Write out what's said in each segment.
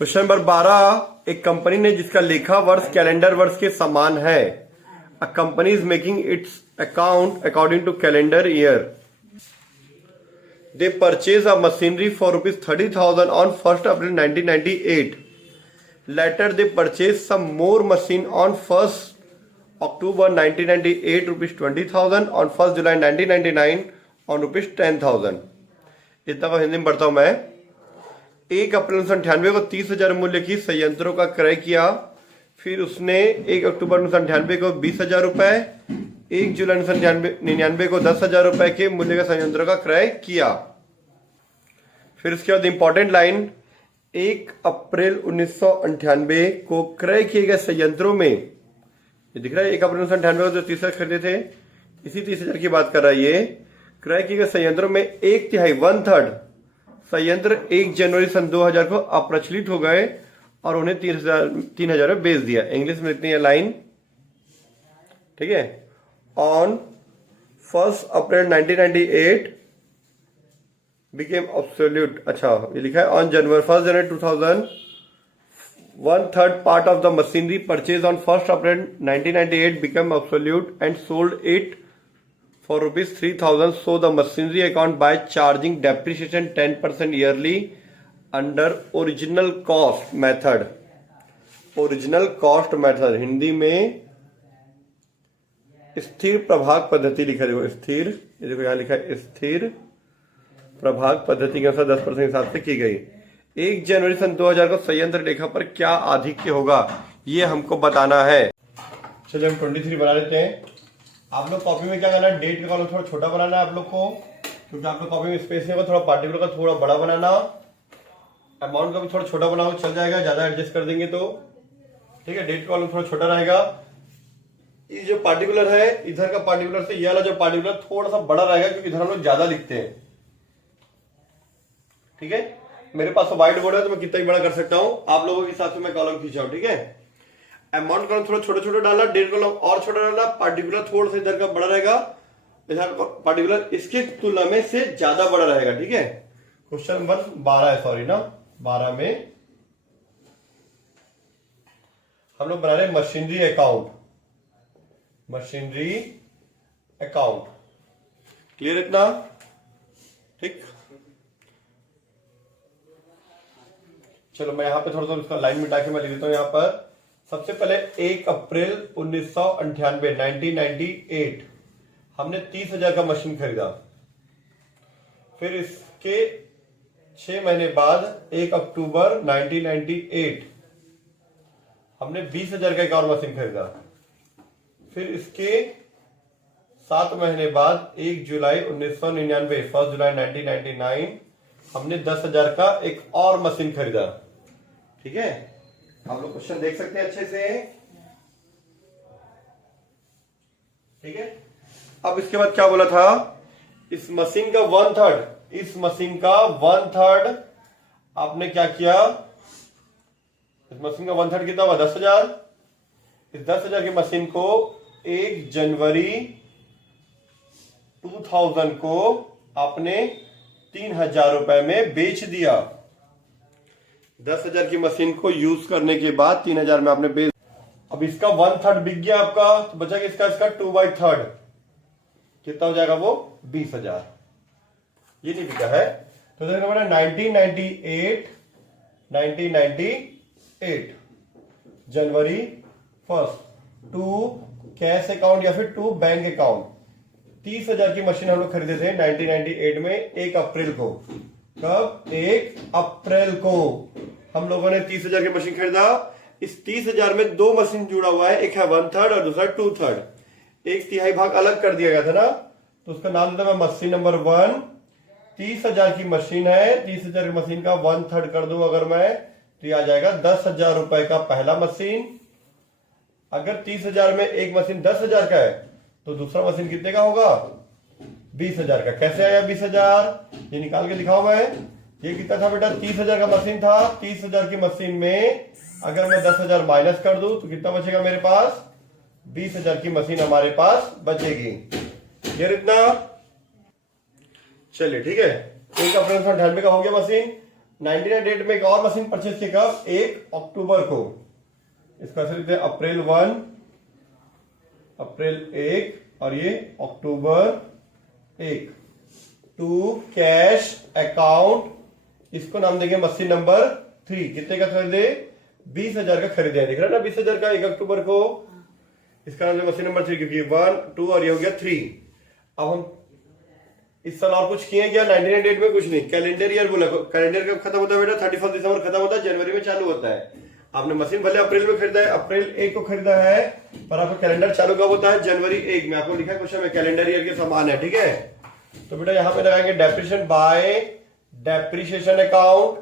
Question number 12, एक company ने जिसका लेखा वर्ष कैलेंडर वर्ष के समान है। A company is making its account according to calendar year. They purchase a machinery for ₹30,000 on 1 April 1998. Later they purchased some more machine on 1 October 1998 ₹20,000, on 1 July 1999 on ₹10,000। इतना को हिंदी में पढ़ता हूं मैं। 1 अप्रैल 1998 को 30,000 मूल्य की संयंत्रों का क्रय किया। फिर उसने 1 अक्टूबर 1998 को 20,000 रुपए, 1 जुलाई 1999 को 10,000 रुपए के मूल्य का संयंत्रों का क्रय किया। फिर उसके बाद इंपॉर्टेंट लाइन, 1 अप्रैल 1998 को क्रय किए गए संयंत्रों में, ये दिख रहा है 1 अप्रैल 1998 को जो 30,000 खरीदे थे, इसी 30,000 की बात कर रहा है ये। क्रय किए गए संयंत्रों में 1/3 1/3 संयंत्र 1 जनवरी सन 2000 को अप्रचलित हो गए और उन्हें 3,000 में बेच दिया। इंग्लिश में लिखते हैं लाइन, ठीक है। On 1 April 1998 became obsolete। अच्छा, ये लिखा है on 1 January 2000 1/3 part of the machinery purchased on 1 April 1998 became obsolete and sold it for ₹3,000. So the machinery account by charging depreciation 10% yearly under original cost method। Original cost method Hindi में स्थिर प्रभाग पद्धति लिखा है। देखो स्थिर, ये देखो यहाँ लिखा है स्थिर प्रभाग पद्धति के अनुसार 10% हिसाब से की गई। 1 जनवरी सन 2000 को संयंत्र लेखा पर क्या आधिक्य होगा, ये हमको बताना है। चलिए हम 23 बना लेते हैं। आप लोग कॉपी में क्या करना है, डेट का कॉलम थोड़ा छोटा बनाना है आप लोग को, क्योंकि आप लोग कॉपी में स्पेस नहीं होगा। थोड़ा पार्टिकुलर का थोड़ा बड़ा बनाना, अमाउंट का भी थोड़ा छोटा बनाओ, चल जाएगा, ज्यादा एडजस्ट कर देंगे तो ठीक है। डेट का कॉलम थोड़ा छोटा रहेगा। ये जो पार्टिकुलर है, इधर का पार्टिकुलर से ये वाला जो पार्टिकुलर थोड़ा सा बड़ा रहेगा, क्योंकि इधर हम लोग ज्यादा लिखते हैं, ठीक है। मेरे पास तो व्हाइट बोर्ड है तो मैं कितना ही बड़ा कर सकता हूं, आप लोगों के हिसाब से मैं कॉलम खींचाऊं, ठीक है। अमाउंट कॉलम थोड़ा छोटा छोटा डालना, डेट कॉलम और छोटा डालना, पार्टिकुलर थोड़ा सा इधर का बड़ा रहेगा, इधर पार्टिकुलर इसकी तुलना में से ज्यादा बड़ा रहेगा, ठीक है। क्वेश्चन नंबर 12 है, सॉरी ना 12 में हम लोग बना रहे machinery account. Machinery account clear इतना, ठीक। चलो मैं यहां पे थोड़ा सा उसका लाइन मिटा के मैं लिख देता हूं। यहां पर सबसे पहले 1 अप्रैल 1998 1998 हमने 30,000 का मशीन खरीदा। फिर इसके 6 महीने बाद 1 अक्टूबर 1998 हमने 20,000 का एक और मशीन खरीदा। फिर इसके 7 महीने बाद 1 जुलाई 1999 1 जुलाई 1999 हमने 10,000 का एक और मशीन खरीदा, ठीक है। आप लोग क्वेश्चन देख सकते हैं अच्छे से, ठीक है। अब इसके बाद क्या बोला था, इस मशीन का 1/3, इस मशीन का 1/3 आपने क्या किया, इस मशीन का 1/3 कितना हुआ 10,000। इस 10,000 की मशीन को 1 जनवरी 2000 को आपने 3,000 रुपए में बेच दिया। 10,000 की मशीन को यूज करने के बाद 3,000 में आपने बेच। अब इसका 1/3 बिक गया आपका, तो बचा इसका 2/3 कितना हो जाएगा वो 20,000। ये नहीं बिका है तो देखना पड़ेगा 1998 जनवरी 1 टू कैश अकाउंट या फिर टू बैंक अकाउंट। 30,000 की मशीन हम लोग खरीदे थे 1998 में 1 अप्रैल को। कब 1 अप्रैल को हम लोगों ने 30,000 की मशीन खरीदा। इस 30,000 में 2 मशीन जुड़ा हुआ है, एक है 1/3 और दूसरा 2/3। 1/3 भाग अलग कर दिया गया था ना, तो उसका नाम देता मैं मशीन नंबर 1। 30,000 की मशीन है, 30,000 की मशीन का 1/3 कर दूं अगर मैं, तो ये आ जाएगा 10,000 रुपए का पहला मशीन। अगर 30,000 में एक मशीन 10,000 का है तो दूसरा मशीन कितने का होगा 20,000 का। कैसे आया 20,000, ये निकाल के दिखाओ मैं। ये कितना था बेटा 30,000 का मशीन था। 30,000 की मशीन में अगर मैं 10,000 माइनस कर दूं तो कितना बचेगा मेरे पास 20,000 की मशीन हमारे पास बचेगी। ये इतना, चलिए ठीक है। 1 अप्रैल 1998 का हो गया मशीन। 1998 में एक और मशीन परचेज किया कब? 1 अक्टूबर को। इसका लिखते हैं अप्रैल 1, अप्रैल 1 और ये अक्टूबर 1 टू कैश अकाउंट। इसको नाम देंगे मशीन नंबर 3। कितने का खरीदे? 20,000 का खरीदे। दिख रहा है ना 20,000 का 1 अक्टूबर को। इसका नाम मशीन नंबर 3 क्योंकि 1 2 और ये हो गया 3। अब हम इस साल और कुछ किए क्या? 1998 में कुछ नहीं। कैलेंडर ईयर बोला, कैलेंडर कब खत्म होता है बेटा? 31 दिसंबर खत्म होता है, जनवरी में चालू होता है। आपने मशीन भले अप्रैल में खरीदा है, अप्रैल 1 को खरीदा है, पर आपका कैलेंडर चालू कब होता है? जनवरी 1 में। आपको लिखा है क्वेश्चन में कैलेंडर ईयर के समान है, ठीक है। तो बेटा यहाँ पे लगाएंगे डेप्रिसिएशन बाय डेप्रिसिएशन अकाउंट।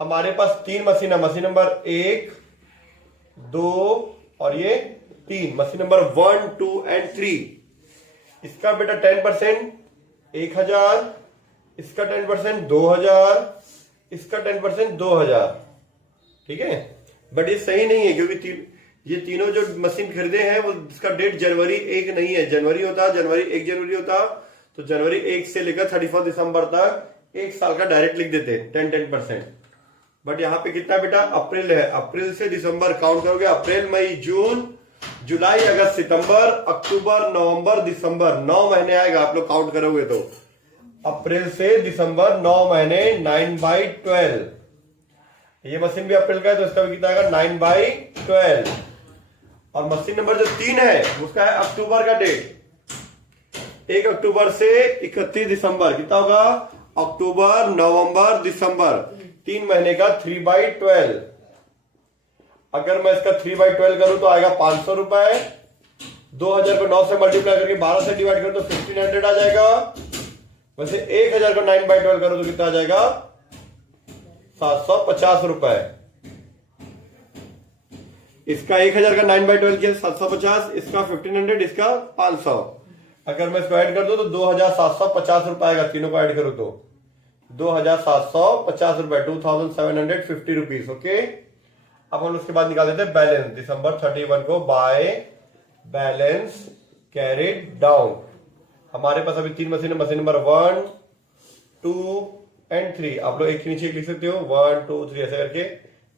हमारे पास 3 मशीन है, मशीन नंबर 1 2 और ये 3, मशीन नंबर 1 2 एंड 3। इसका बेटा 10% 1,000, इसका 10% 2,000, इसका 10% 2,000, ठीक है। बट ये सही नहीं है क्योंकि ये तीनों जो मशीन खरीदे हैं वो इसका डेट जनवरी 1 नहीं है। जनवरी होता, जनवरी 1 जनवरी होता, तो जनवरी 1 से लेकर 31 दिसंबर तक 1 साल का डायरेक्ट लिख देते 10%। बट यहाँ पे कितना बेटा? अप्रैल है, अप्रैल से दिसंबर काउंट करोगे। अप्रैल मई जून जुलाई अगस्त सितंबर अक्टूबर नवंबर दिसंबर, 9 महीने आएगा आप लोग काउंट करोगे तो। अप्रैल से दिसंबर 9 महीने, 9/12। ये मशीन भी अप्रैल का है तो इसका भी कितना आएगा? 9/12। और मशीन नंबर जो 3 है उसका है अक्टूबर का डेट, 1 अक्टूबर से 31 दिसंबर। कितना होगा? अक्टूबर नवंबर दिसंबर, 3 महीने का 3/12। अगर मैं इसका 3/12 करूं तो आएगा 500 रुपए। 2,000 को 9 से मल्टीप्लाई करके 12 से डिवाइड करूं तो 1500 आ जाएगा। वैसे 1,000 को 9/12 करो तो कितना आ जाएगा? 750 रुपए। इसका 1,000 का 9/12 किया 750, इसका 1500, इसका 500। अगर मैं इसको ऐड कर दूं तो 2,750 रुपए आएगा। तीनों को ऐड करूं तो 2,750 रुपए, 2,750 रुपीज। ओके, अब हम उसके बाद निकाल देते हैं बैलेंस। दिसंबर 31 को बाय बैलेंस कैरिड डाउन। हमारे पास अभी 3 मशीन है, मशीन नंबर 1 2 एंड 3। आप लोग एक के नीचे एक लिख सकते हो, 1 2 3 ऐसे करके।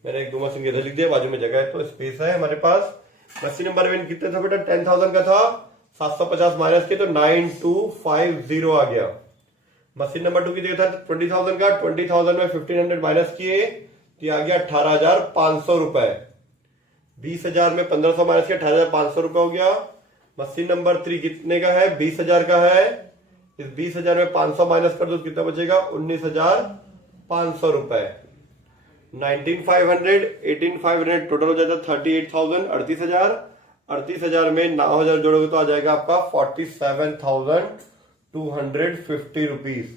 मैंने 1 2 मशीन के इधर लिख दिया, बाजू में जगह है तो स्पेस है हमारे पास। मशीन नंबर 1 कितने था बेटा? 10,000 का था, 750 माइनस किया तो 9,250 आ गया। मशीन नंबर 2 कितने था? 20,000 का, 20,000 में 1,500 माइनस किए तो आ गया 18,500 रुपए। 20,000 में 1,500 माइनस किया, 18,500 रुपए हो गया। मशीन नंबर 3 कितने का है? 20,000 का है। इस 20,000 में 500 माइनस कर दो तो कितना बचेगा? 19,500 रुपए। 19,500 18,500 टोटल हो जाता है 38,000, 38,000। 38,000 में 9,000 जोड़ोगे तो आ जाएगा आपका 47,250 रुपीज।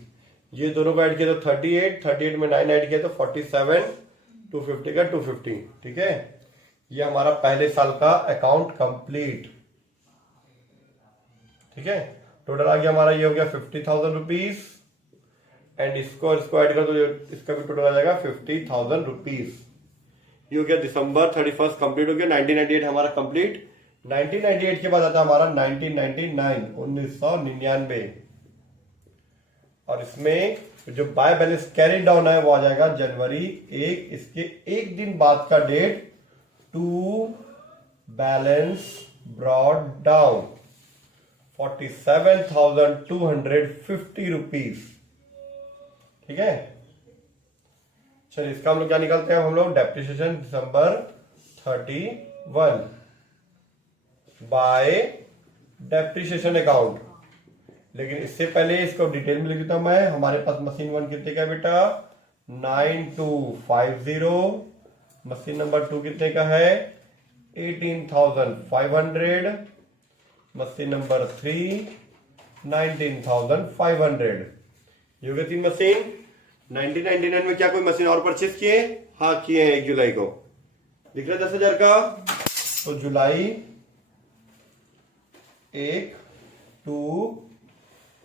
ये दोनों को ऐड किया तो 38 में 9 ऐड किया तो 47,250 का 250, ठीक है। ये हमारा पहले साल का अकाउंट कंप्लीट, ठीक है। टोटल आ गया हमारा, ये हो गया 50,000 रुपीज। एंड इसको ऐड कर दो, इसका भी टोटल आ जाएगा 50,000 रुपीज। ये हो गया दिसंबर 31 कंप्लीट हो गया। 1998 हमारा कंप्लीट। 1998 के बाद आता है हमारा 1999, 1999। और इसमें जो बाय बैलेंस कैरी डाउन है वो आ जाएगा जनवरी 1। इसके एक दिन बाद का date to balance brought down 47,250 rupees, ठीक है। चलिए इसका हम लोग क्या निकालते हैं? हम लोग डेप्रिसिएशन दिसंबर 31 बाय डेप्रिसिएशन अकाउंट। लेकिन इससे पहले इसको डिटेल में लिख देता हूं मैं। हमारे पास मशीन 1 कितने का बेटा? 9,250। मशीन नंबर 2 कितने का है? 18,500। Machine number 3 19,500। ये हो गए 3 मशीन। 1999 में क्या कोई मशीन और परचेज किए? हाँ किए हैं, 1 जुलाई को। दिख रहा है 10,000 का। तो July 1 to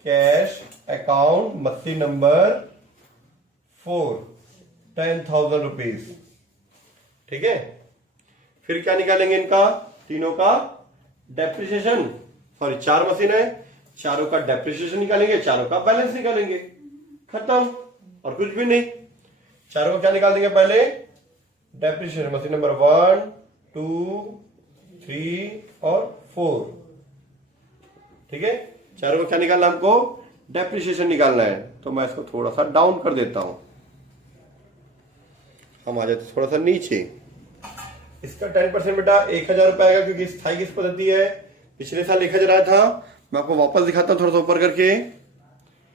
cash account machine number 4 10,000 rupees, ठीक है। फिर क्या निकालेंगे इनका? तीनों का डेप्रिसिएशन। सॉरी 4 मशीन है, चारों का डेप्रिसिएशन निकालेंगे, चारों का बैलेंस निकालेंगे, खत्म। और कुछ भी नहीं। चारों को क्या निकाल देंगे पहले, डेप्रिसिएशन। मशीन नंबर 1, 2, 3 और 4, ठीक है। चारों को क्या निकालना हमको, डेप्रिसिएशन निकालना है। तो मैं इसको थोड़ा सा डाउन कर देता हूं, हम आ जाते थोड़ा सा नीचे। इसका 10% बेटा 1000 रुपए आएगा, क्योंकि स्थायी किस पद्धति है, पिछले साल 1000 आया था। मैं आपको वापस दिखाता हूं थोड़ा सा ऊपर करके,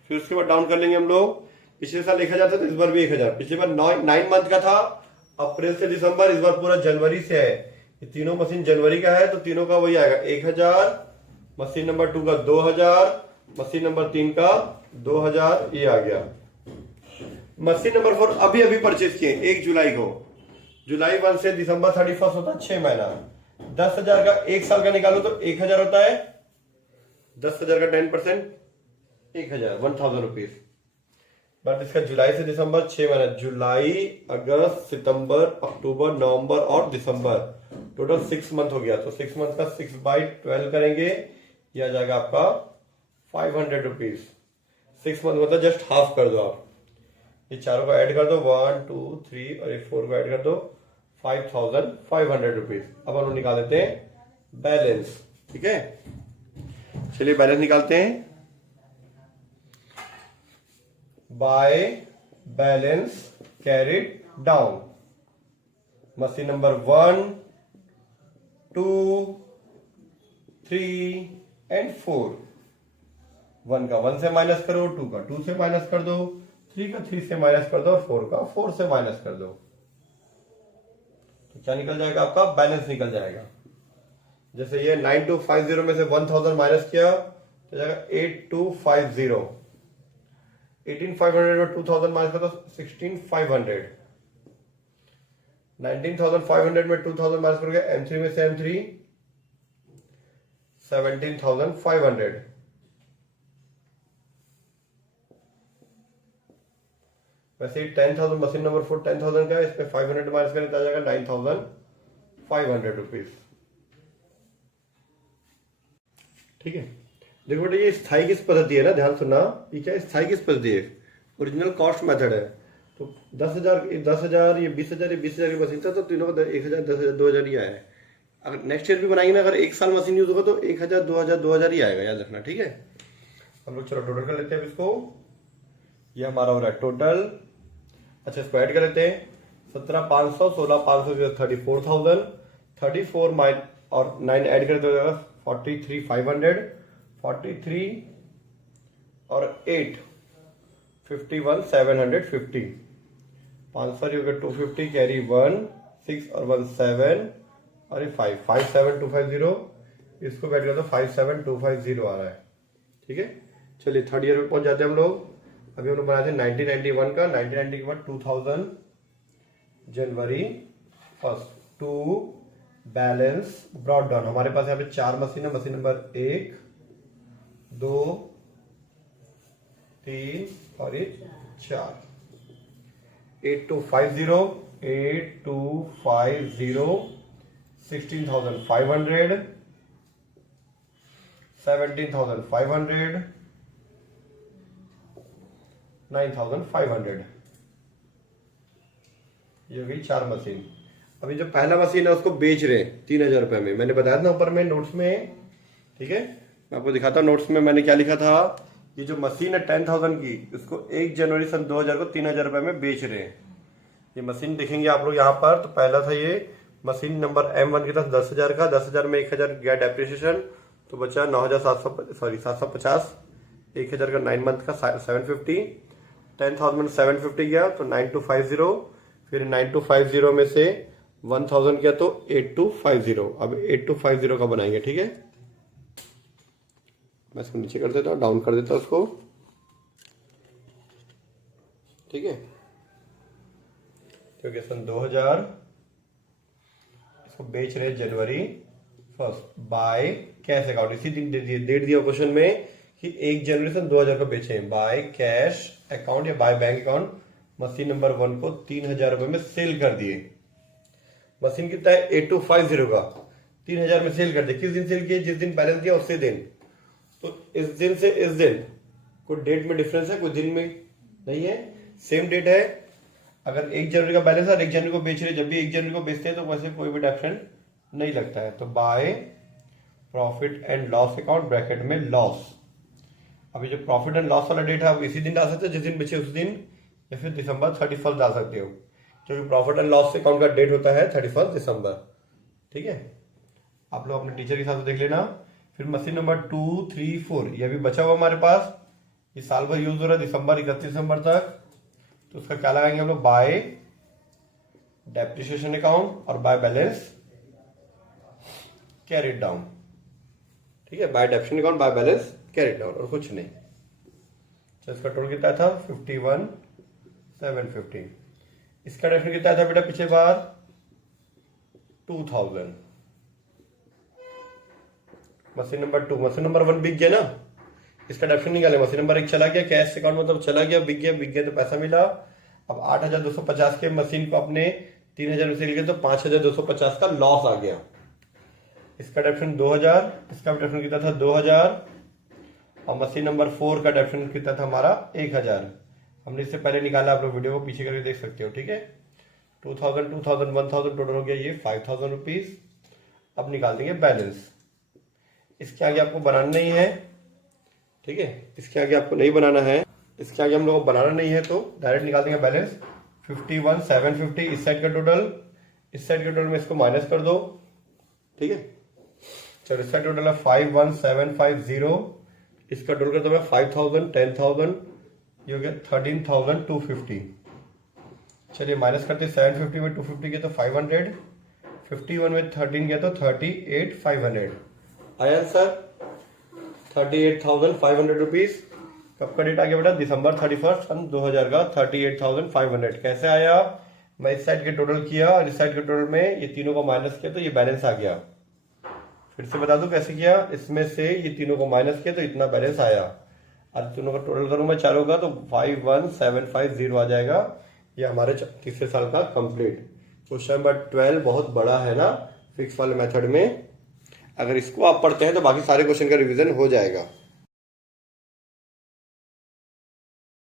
फिर उसके बाद डाउन कर लेंगे हम लोग। पिछले साल 1000 था तो इस बार भी 1000। पिछले बार 9 मंथ का था, अप्रैल से दिसंबर, इस बार पूरा जनवरी से है। ये तीनों मशीन जनवरी का है, तो तीनों का वही आएगा 1000, मशीन नंबर 2 का 2000, मशीन नंबर 3 का 2000, ये आ गया। मशीन नंबर 4 अभी अभी परचेज किए 1 जुलाई को। जुलाई 1 से दिसंबर 31 होता है 6 महीना। 10,000 का 1 साल का निकालो तो 1000 होता है। 10,000 का 10% 1000, 1000 रुपीज। बट इसका जुलाई से दिसंबर 6 महीना, जुलाई, अगस्त, सितंबर, अक्टूबर, नवंबर और दिसंबर, टोटल 6 मंथ हो गया। तो 6 मंथ का 6/12 करेंगे, यह आ जाएगा आपका 500 रुपीज। 6 मंथ मतलब जस्ट हाफ कर दो आप। ये चारों को ऐड कर दो, 1, 2, 3 और ये 4 को ऐड कर दो, 5500 रुपीज। अब हम निकाल देते हैं बैलेंस, ठीक है। चलिए बैलेंस निकालते हैं। By balance carried down, machine number 1, 2, 3 and 4। 1 का 1 से माइनस करो, 2 का 2 से माइनस कर दो, 3 का 3 से माइनस कर दो और 4 का 4 से माइनस कर दो। तो क्या निकल जाएगा आपका, बैलेंस निकल जाएगा। जैसे ये 9250 में से 1000 माइनस किया तो जाएगा 8250। 18500 में 2000 माइनस कर दो 16500। 19500 में 2000 माइनस करोगे M3 में से M3 17500। वैसे ही 10,000 मशीन नंबर 4 10,000 का है, इसमें 500 माइनस करें तो आ जाएगा 9500 रुपीज, ठीक है। देखो बेटा ये स्थायी किस पद्धति है ना, ध्यान सुनना, ये क्या स्थायी किस पद्धति है, ओरिजिनल कॉस्ट मेथड है। तो 10,000 ये 10,000 ये 20,000 ये 20,000 की मशीन था, तो तीनों का 1,000 10,000 2,000 ही आया है। अगर नेक्स्ट ईयर भी बनाएंगे ना, अगर 1 साल मशीन यूज होगा तो 1,000 2,000 2,000 ही आएगा, याद रखना, ठीक है। हम लोग चलो टोटल कर लेते हैं इसको। ये हमारा हो रहा है टोटल। अच्छा इसको ऐड कर लेते हैं, 17,500 16,500 34,000, 34 माइन और 9 ऐड कर देगा 43,500, 43 और 8 51,750। 500 होगा 250, कैरी 1 6 और 1 7 और ये 5 57,250। इसको ऐड कर दो 57,250 आ रहा है, ठीक है। चलिए थर्ड ईयर में पहुंच जाते हैं हम लोग। अभी हम लोग बनाए थे 1991 का, 1990 के बाद 2000 जनवरी 1 टू बैलेंस ब्रॉड डाउन। हमारे पास यहाँ पे 4 मशीन है, मशीन नंबर 1, 2, 3 और ये 4। 8250 8250 16,500 17,500 9,500। ये हो गई 4 मशीन। अभी जो पहला मशीन है उसको बेच रहे हैं 3,000 रुपए में, मैंने बताया था ऊपर में नोट्स में, ठीक है। मैं आपको दिखाता हूँ नोट्स में मैंने क्या लिखा था। ये जो मशीन है 10,000 की, इसको 1 जनवरी सन 2000 को 3,000 रुपए में बेच रहे हैं। ये मशीन देखेंगे आप लोग यहाँ पर, तो पहला था ये मशीन नंबर M1 की तरफ 10,000 का, 10,000 में 1,000 गया डेप्रिसिएशन, तो बचा 750। 1,000 का 9 मंथ का 750, 10,000 में 750 गया तो 9250, फिर 9250 में से 1000 गया तो 8250। अब 8250 का बनाएंगे, ठीक है। मैं इसको नीचे कर देता हूँ, डाउन कर देता हूँ उसको, ठीक है। क्योंकि सन 2000 इसको बेच रहे जनवरी 1 बाय कैश अकाउंट। इसी दिन डेट दिया क्वेश्चन में कि 1 जनवरी सन 2000 को बेचे बाय कैश अकाउंट या by bank account. Machine number 1 को 3,000 रुपए में सेल कर दिए। मशीन कितना है 8250 का, 3,000 में सेल कर दिए। किस दिन सेल किए, जिस दिन बैलेंस दिया उसी दिन। तो इस दिन से इस दिन कोई डेट में डिफरेंस है, कोई दिन में नहीं है, सेम डेट है। अगर 1 जनवरी का बैलेंस और 1 जनवरी को बेच रहे, जब भी 1 जनवरी को बेचते हैं तो वैसे कोई भी डेप्शन नहीं लगता है। तो by profit and loss account bracket में लॉस। अभी जो प्रॉफिट एंड लॉस वाला डेट है आप इसी दिन डाल सकते हो जिस दिन बेचे उस दिन, या फिर दिसंबर 31 डाल सकते हो, क्योंकि प्रॉफिट एंड लॉस अकाउंट का डेट होता है 31 दिसंबर। ठीक है, आप लोग अपने टीचर के साथ देख लेना। फिर मशीन नंबर 2, 3, 4 ये भी बचा हुआ हमारे पास, ये साल भर यूज हो रहा है दिसंबर 31 दिसंबर तक। तो उसका क्या लगाएंगे हम लोग, बाय डेप्रिसिएशन अकाउंट और बाय बैलेंस कैरिड डाउन। ठीक है, bye depreciation account by balance carried down और कुछ नहीं। तो इसका टोटल कितना था 51,750। इसका डेप्रिसिएशन कितना था बेटा पिछले बार 2000। मशीन नंबर 2, मशीन नंबर 1 बिक गया ना, इसका डेप्रिसिएशन निकाले। मशीन नंबर 1 चला गया कैश अकाउंट, मतलब चला गया, बिक गया तो पैसा मिला। अब 8,250 के मशीन को अपने 3,000 में सेल किया तो 5,250 का लॉस आ गया। इसका डेप्रिसिएशन 2,000, इसका डेप्रिसिएशन कितना था 2,000, और मशीन नंबर 4 का डेप्रिसिएशन कितना था हमारा 1,000। हमने इससे पहले निकाला, आप लोग वीडियो को पीछे करके देख सकते हो। ठीक है, 2,000, 2,000, 1,000 टोटल हो गया ये 5,000 रुपीज। अब निकाल देंगे बैलेंस। इसके आगे आपको बनाना नहीं है, ठीक है, इसके आगे आपको नहीं बनाना है, इसके आगे हम लोग को बनाना नहीं है, तो डायरेक्ट निकाल देंगे बैलेंस। 51,750 इस साइड का टोटल, इस साइड के टोटल में इसको माइनस कर दो। ठीक है, चलो इस साइड टोटल है 51,750, इसका टोटल कर दो मैं 5,000, 10,000, ये हो गया 13,250। चलिए माइनस करते, 750 में 250 गया तो 500, 51 में 13 गया तो 38,500। आया आंसर 38,500 रुपीज। कब का डेट आ गया बेटा, दिसंबर 31 सन 2000 का 38,500। कैसे आया, मैं इस साइड के टोटल किया और इस साइड के टोटल में ये तीनों को माइनस किया तो ये बैलेंस आ गया। फिर से बता दूं कैसे किया, इसमें से ये तीनों को माइनस किया तो इतना बैलेंस आया। और तीनों का टोटल करूं मैं चारों का तो 51,750 आ जाएगा। ये हमारे तीसरे साल का कंप्लीट। क्वेश्चन नंबर 12 बहुत बड़ा है ना फिक्स वाले मेथड में, अगर इसको आप पढ़ते हैं तो बाकी सारे क्वेश्चन का रिवीजन हो जाएगा।